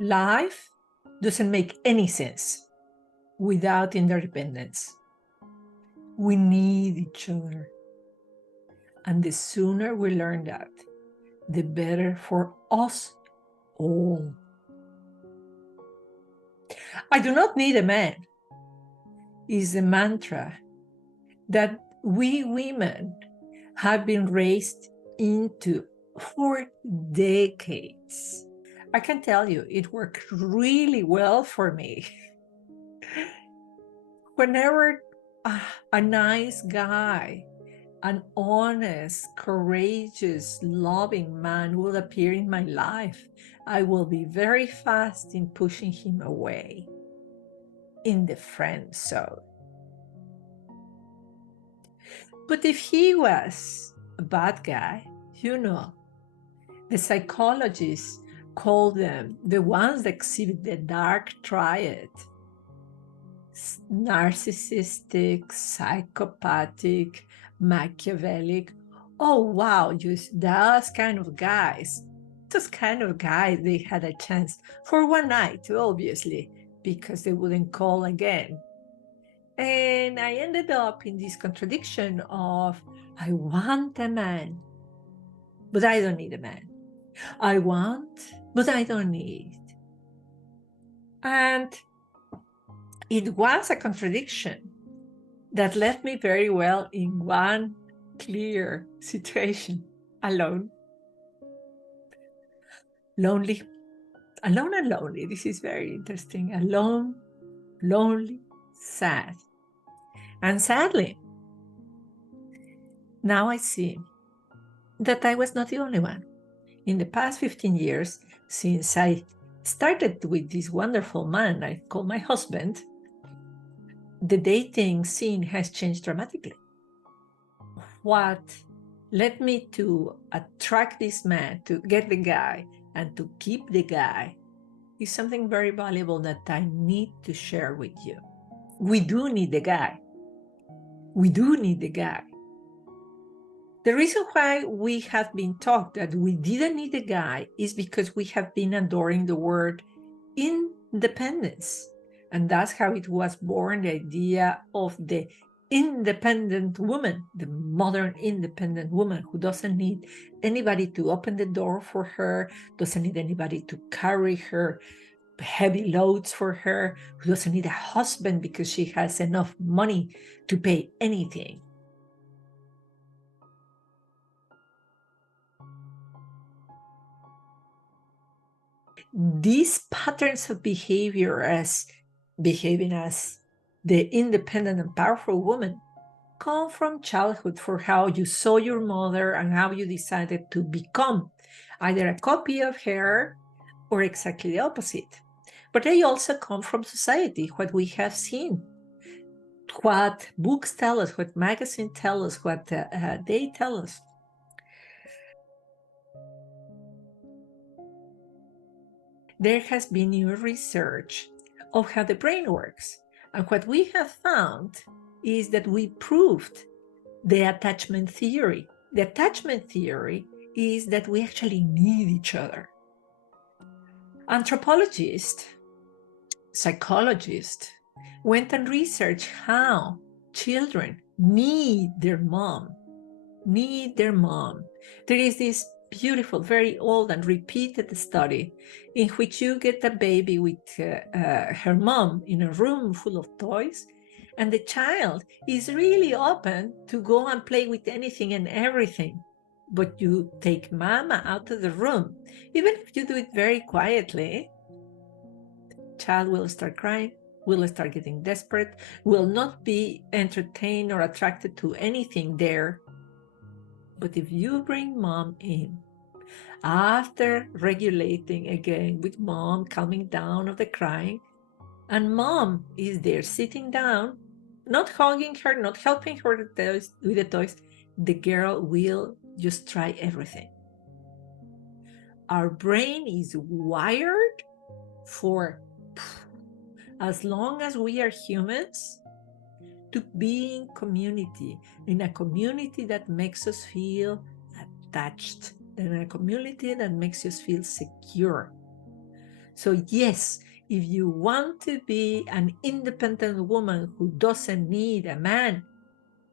Life doesn't make any sense without interdependence. We need each other. And the sooner we learn that, the better for us all. I do not need a man is the mantra that we women have been raised into for decades. I can tell you, it worked really well for me. Whenever a nice guy, an honest, courageous, loving man will appear in my life, I will be very fast in pushing him away in the friend zone. But if he was a bad guy, the psychologists call them the ones that exhibit the dark triad: narcissistic, psychopathic, Machiavellic. Oh, wow, just those kind of guys, they had a chance for one night, obviously, because they wouldn't call again. And I ended up in this contradiction of, I want a man, but I don't need a man. I want, but I don't need. And it was a contradiction that left me very well in one clear situation: alone. Lonely. Alone and lonely. This is very interesting. Alone, lonely, sad. And sadly, now I see that I was not the only one. In the past 15 years, since I started with this wonderful man I call my husband, the dating scene has changed dramatically. What led me to attract this man, to get the guy, and to keep the guy is something very valuable that I need to share with you. We do need the guy. We do need the guy. The reason why we have been taught that we didn't need a guy is because we have been adoring the word independence. And that's how it was born, the idea of the independent woman, the modern independent woman who doesn't need anybody to open the door for her, doesn't need anybody to carry her heavy loads for her, who doesn't need a husband because she has enough money to pay anything. These patterns of behavior, as behaving as the independent and powerful woman, come from childhood, for how you saw your mother and how you decided to become either a copy of her or exactly the opposite. But they also come from society, what we have seen, what books tell us, what magazines tell us, what they tell us. There has been new research of how the brain works. And what we have found is that we proved the attachment theory. The attachment theory is that we actually need each other. Anthropologists, psychologists went and researched how children need their mom. There is this beautiful, very old and repeated study in which you get a baby with her mom in a room full of toys, and the child is really open to go and play with anything and everything. But you take mama out of the room, even if you do it very quietly, child will start crying, will start getting desperate, will not be entertained or attracted to anything there. But if you bring mom in, after regulating again with mom, calming down of the crying, and mom is there sitting down, not hugging her, not helping her with the toys, the girl will just try everything. Our brain is wired for, as long as we are humans, to be in community, in a community that makes us feel attached, in a community that makes us feel secure. So yes, if you want to be an independent woman who doesn't need a man,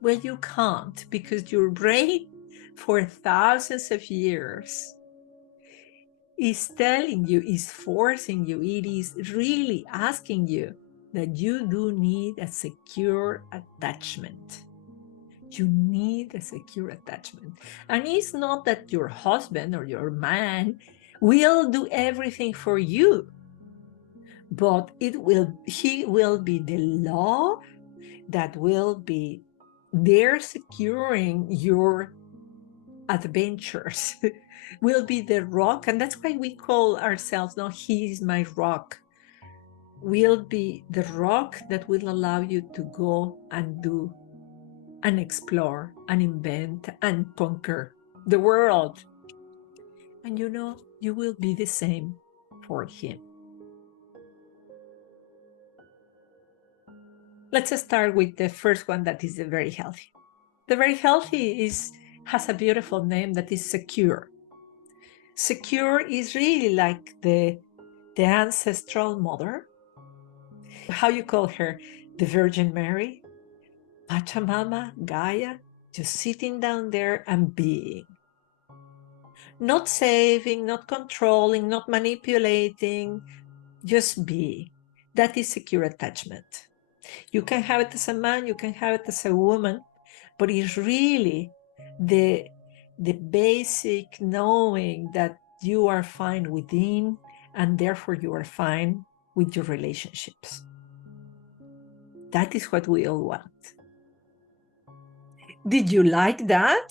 well, you can't, because your brain for thousands of years is telling you, is forcing you, it is really asking you that you do need a secure attachment. You need a secure attachment. And it's not that your husband or your man will do everything for you, but he will be the love that will be there securing your adventures, will be the rock. And that's why we call ourselves, no, he's my rock. Will be the rock that will allow you to go and do and explore and invent and conquer the world. And you will be the same for him. Let's start with the first one, that is the very healthy. The very healthy has a beautiful name, that is secure. Secure is really like the ancestral mother. How you call her? The Virgin Mary, Pachamama, Gaia, just sitting down there and being. Not saving, not controlling, not manipulating, just be. That is secure attachment. You can have it as a man, you can have it as a woman, but it's really the basic knowing that you are fine within, and therefore you are fine with your relationships. That is what we all want. Did you like that?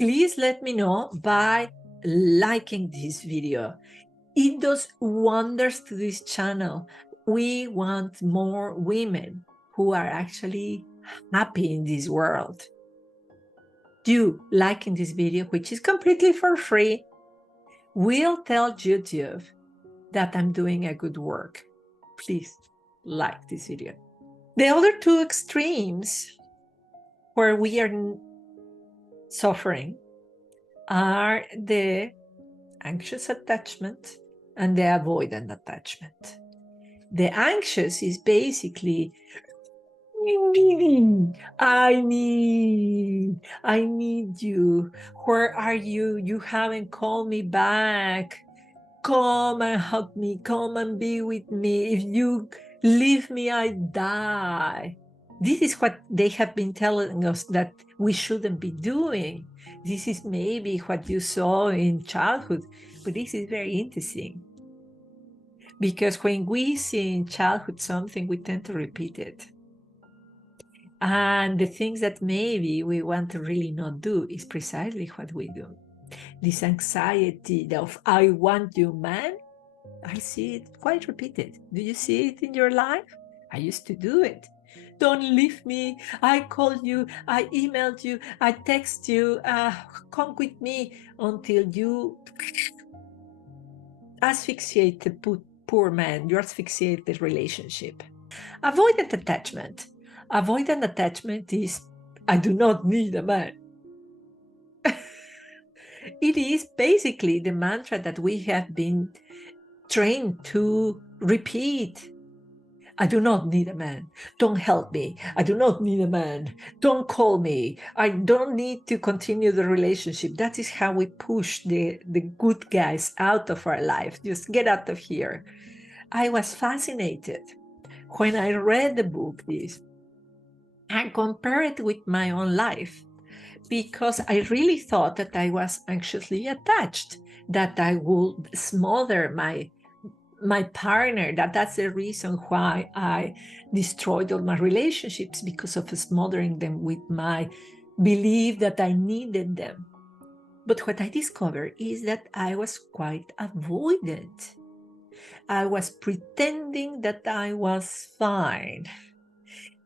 Please let me know by liking this video. It does wonders to this channel. We want more women who are actually happy in this world. You liking this video, which is completely for free, will tell YouTube that I'm doing a good work. Please like this video. The other two extremes where we are suffering are the anxious attachment and the avoidant attachment. The anxious is basically, I need you. Where are you? You haven't called me back. Come and hug me. Come and be with me. If you leave me, I die. This is what they have been telling us that we shouldn't be doing. This is maybe what you saw in childhood, but this is very interesting. Because when we see in childhood something, we tend to repeat it. And the things that maybe we want to really not do is precisely what we do. This anxiety of, I want you, man, I see it quite repeated. Do you see it in your life? I used to do it. Don't leave me. I called you. I emailed you. I text you. Come with me, until you asphyxiate the poor man. You asphyxiate the relationship. Avoidant attachment. Avoidant attachment is, I do not need a man. It is basically the mantra that we have been trained to repeat. I do not need a man. Don't help me. I do not need a man. Don't call me. I don't need to continue the relationship. That is how we push the good guys out of our life. Just get out of here. I was fascinated when I read the book this and compared it with my own life, because I really thought that I was anxiously attached, that I would smother my partner, that's the reason why I destroyed all my relationships, because of smothering them with my belief that I needed them. But what I discovered is that I was quite avoidant. I was pretending that I was fine.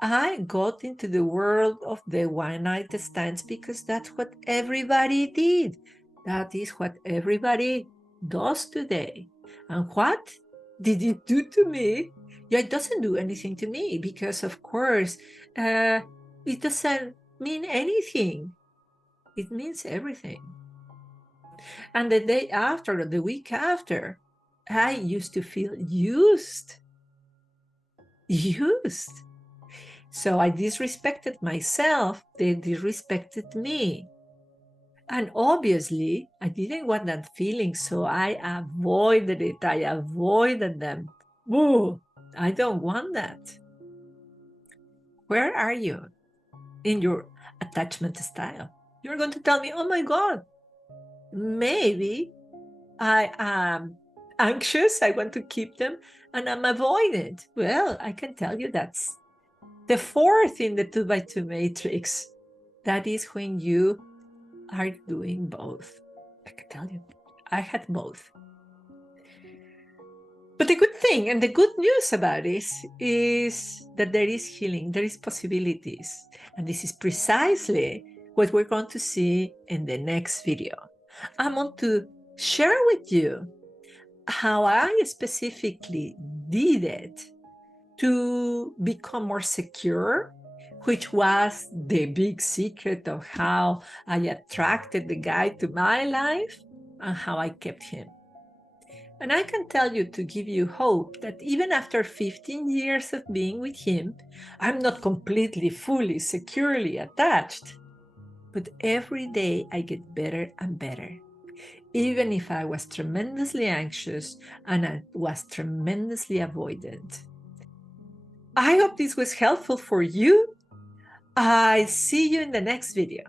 I got into the world of the one-night stands because that's what everybody did. That is what everybody does today. And what did it do to me? Yeah, it doesn't do anything to me, because of course, it doesn't mean anything. It means everything. And the day after, or the week after, I used to feel used. So I disrespected myself, they disrespected me. And obviously, I didn't want that feeling, so I avoided it. I avoided them. Ooh, I don't want that. Where are you in your attachment style? You're going to tell me, oh my God, maybe I am anxious, I want to keep them, and I'm avoided. Well, I can tell you that's the fourth in the 2x2 matrix. That is when you are doing both. I can tell you, I had both. But the good thing and the good news about this is that there is healing, there is possibilities. And this is precisely what we're going to see in the next video. I want to share with you how I specifically did it to become more secure, which was the big secret of how I attracted the guy to my life and how I kept him. And I can tell you, to give you hope, that even after 15 years of being with him, I'm not completely, fully, securely attached. But every day I get better and better. Even if I was tremendously anxious and I was tremendously avoidant. I hope this was helpful for you. I see you in the next video.